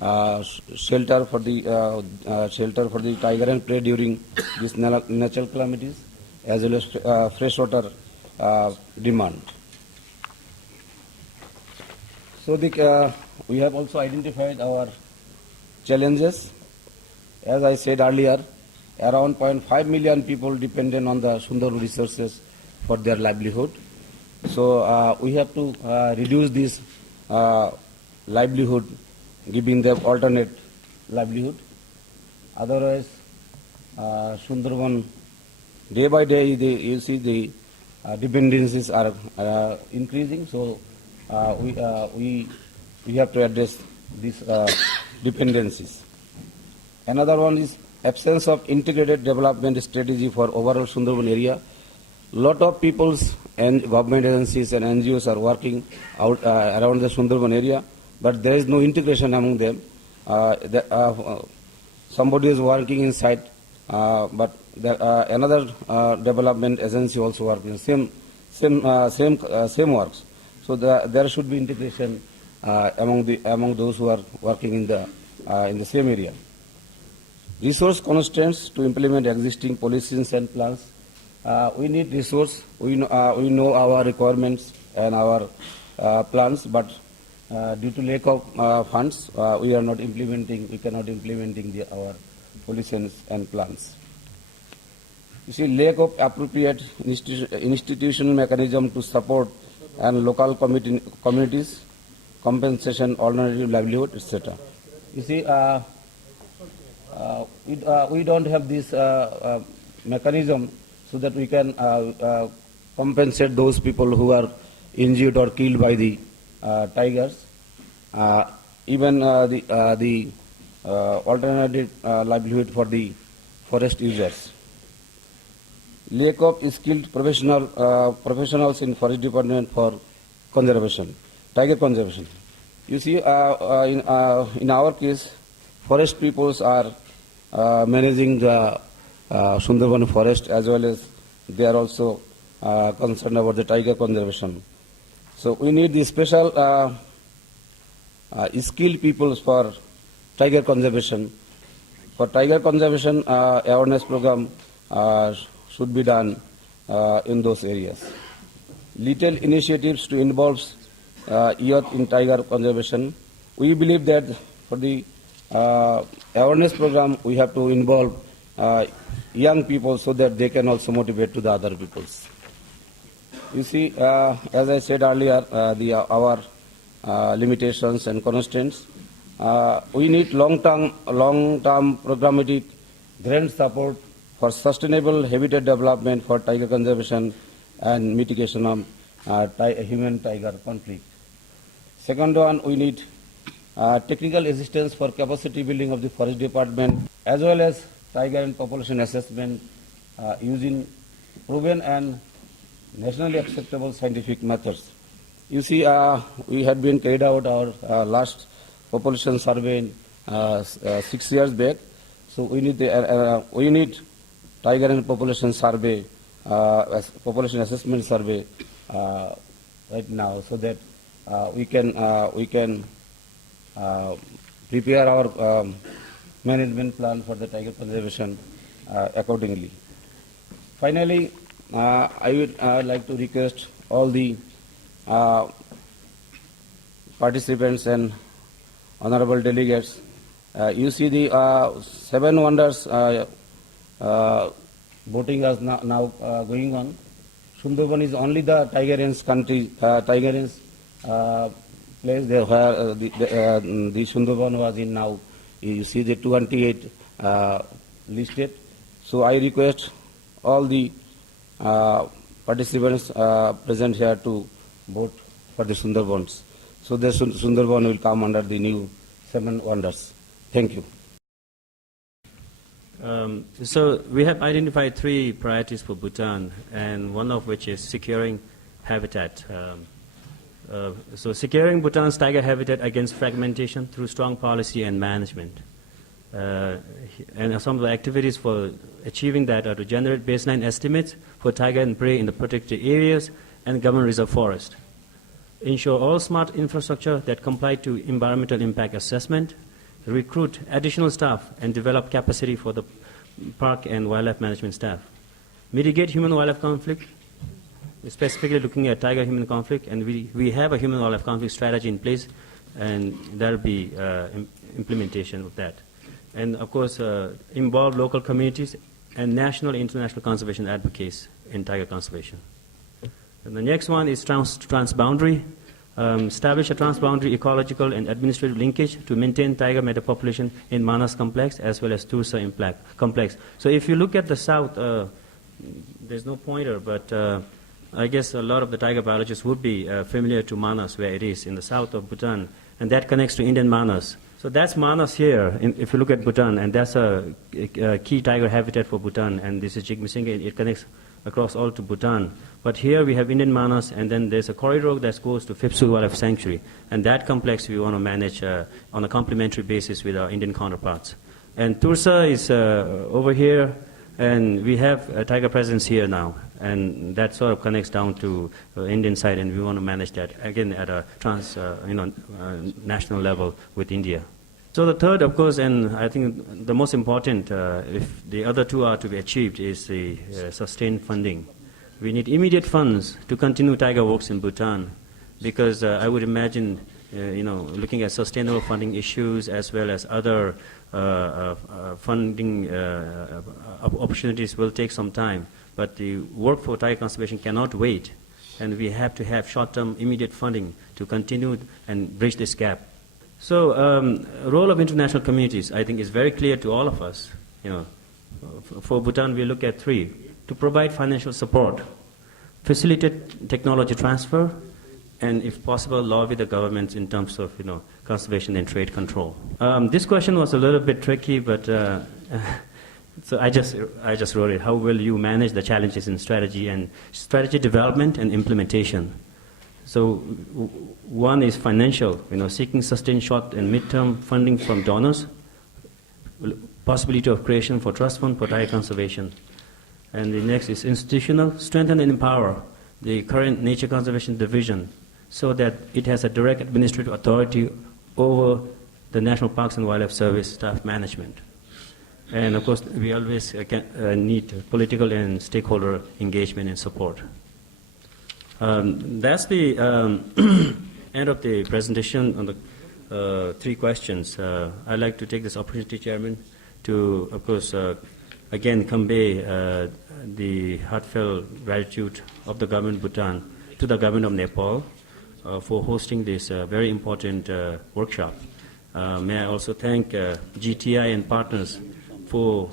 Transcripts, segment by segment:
shelter for the tiger and prey during these natural calamities, as well as freshwater demand. So we have also identified our challenges. As I said earlier, around 0.5 million people dependent on the Sundarban resources for their livelihood. So we have to reduce this livelihood, giving them alternate livelihood. Otherwise, Sundarban, day by day, you see the dependencies are increasing. So we have to address these dependencies. Another one is absence of integrated development strategy for overall Sundarban area. Lot of peoples and government agencies and NGOs are working out around the Sundarban area, but there is no integration among them. Somebody is working inside, but another development agency also working same works. So there should be integration among those who are working in the same area. Resource constraints to implement existing policies and plans. We need resource. We know our requirements and our plans, but due to lack of funds, we cannot implementing our policies and plans. You see, lack of appropriate institutional mechanism to support and local communities, compensation, alternative livelihood, etc. You see, we don't have this mechanism so that we can compensate those people who are injured or killed by the tigers. Even the alternative livelihood for the forest users. Lack of skilled professionals in forest department for conservation, tiger conservation. You see, in our case, forest peoples are managing the Sundarban forest, as well as they are also concerned about the tiger conservation. So we need the special skilled peoples for tiger conservation. For tiger conservation, awareness program should be done in those areas. Little initiatives to involve youth in tiger conservation. We believe that for the awareness program, we have to involve young people so that they can also motivate to the other peoples. You see, as I said earlier, our limitations and constraints. We need long-term programmatic grant support for sustainable habitat development for tiger conservation and mitigation of human-tiger conflict. Second one, we need technical assistance for capacity building of the forest department, as well as tiger and population assessment using proven and nationally acceptable scientific methods. You see, we had been carried out our last population survey 6 years back. So we need tiger and population survey, population assessment survey right now, so that we can prepare our management plan for the tiger conservation accordingly. Finally, I would like to request all the participants and honorable delegates. You see the 7 wonders voting is now going on. Sundarban is only the tiger-range country, tiger-range place there where the Sundarban was in now. You see the 28 listed. So I request all the participants present here to vote for the Sundarbans. So the Sundarban will come under the new 7 wonders. Thank you. So we have identified 3 priorities for Bhutan, and one of which is securing habitat. So securing Bhutan's tiger habitat against fragmentation through strong policy and management. And some of the activities for achieving that are to generate baseline estimates for tiger and prey in the protected areas and government reserve forest. Ensure all smart infrastructure that comply to environmental impact assessment. recruit additional staff and develop capacity for the park and wildlife management staff. Mitigate human-wildlife conflict, specifically looking at tiger-human conflict, and we have a human-wildlife conflict strategy in place, and there will be implementation of that. And of course, involve local communities and national and international conservation advocates in tiger conservation. And the next one is transboundary. Establish a transboundary ecological and administrative linkage to maintain tiger metapopulation in Manas complex as well as Tursa complex. So if you look at the south, there's no pointer, but I guess a lot of the tiger biologists would be familiar to Manas, where it is in the south of Bhutan, and that connects to Indian Manas. So that's Manas here, if you look at Bhutan, and that's a key tiger habitat for Bhutan, and this is Jigmesinge, it connects across all to Bhutan. But here we have Indian Manas, and then there's a corridor that goes to Phipsu Wildlife Sanctuary, and that complex we want to manage on a complementary basis with our Indian counterparts. And Tursa is over here, and we have a tiger presence here now, and that sort of connects down to Indian side, and we want to manage that again at a national level with India. So the third, of course, and I think the most important, if the other two are to be achieved, is the sustained funding. We need immediate funds to continue tiger works in Bhutan, because I would imagine, looking at sustainable funding issues as well as other funding opportunities will take some time. But the work for tiger conservation cannot wait, and we have to have short-term immediate funding to continue and bridge this gap. So role of international communities, I think, is very clear to all of us. For Bhutan, we look at three: to provide financial support, facilitate technology transfer, and if possible, lobby the governments in terms of conservation and trade control. This question was a little bit tricky, but so I just wrote it. How will you manage the challenges in strategy development and implementation? So one is financial, seeking sustained short and mid-term funding from donors, possibility of creation for trust fund for tiger conservation. And the next is institutional, strengthen and empower the current Nature Conservation Division so that it has a direct administrative authority over the National Parks and Wildlife Service staff management. And of course, we always need political and stakeholder engagement and support. That's the end of the presentation on the three questions. I'd like to take this opportunity, Chairman, to, of course, again convey the heartfelt gratitude of the government of Bhutan to the government of Nepal for hosting this very important workshop. May I also thank GTI and partners for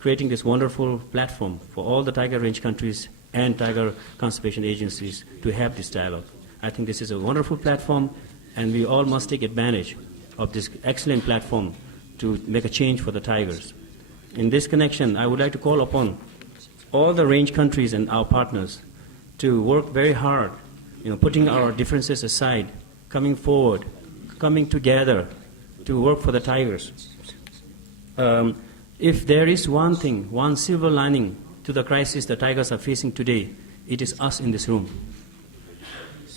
creating this wonderful platform for all the tiger range countries and tiger conservation agencies to have this dialogue. I think this is a wonderful platform, and we all must take advantage of this excellent platform to make a change for the tigers. In this connection, I would like to call upon all the range countries and our partners to work very hard, putting our differences aside, coming forward, coming together to work for the tigers. If there is one thing, one silver lining to the crisis the tigers are facing today, it is us in this room.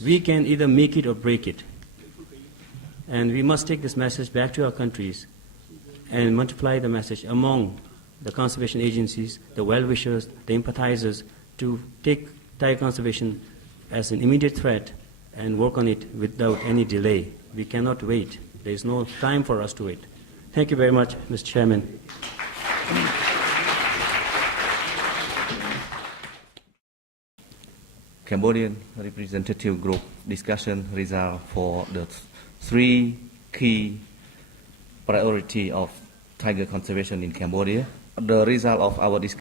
We can either make it or break it. And we must take this message back to our countries and multiply the message among the conservation agencies, the well-wishers, the empathizers, to take tiger conservation as an immediate threat and work on it without any delay. We cannot wait. There is no time for us to wait. Thank you very much, Mr. Chairman. Cambodian representative group discussion result for the three key priority of tiger conservation in Cambodia. The result of our discussion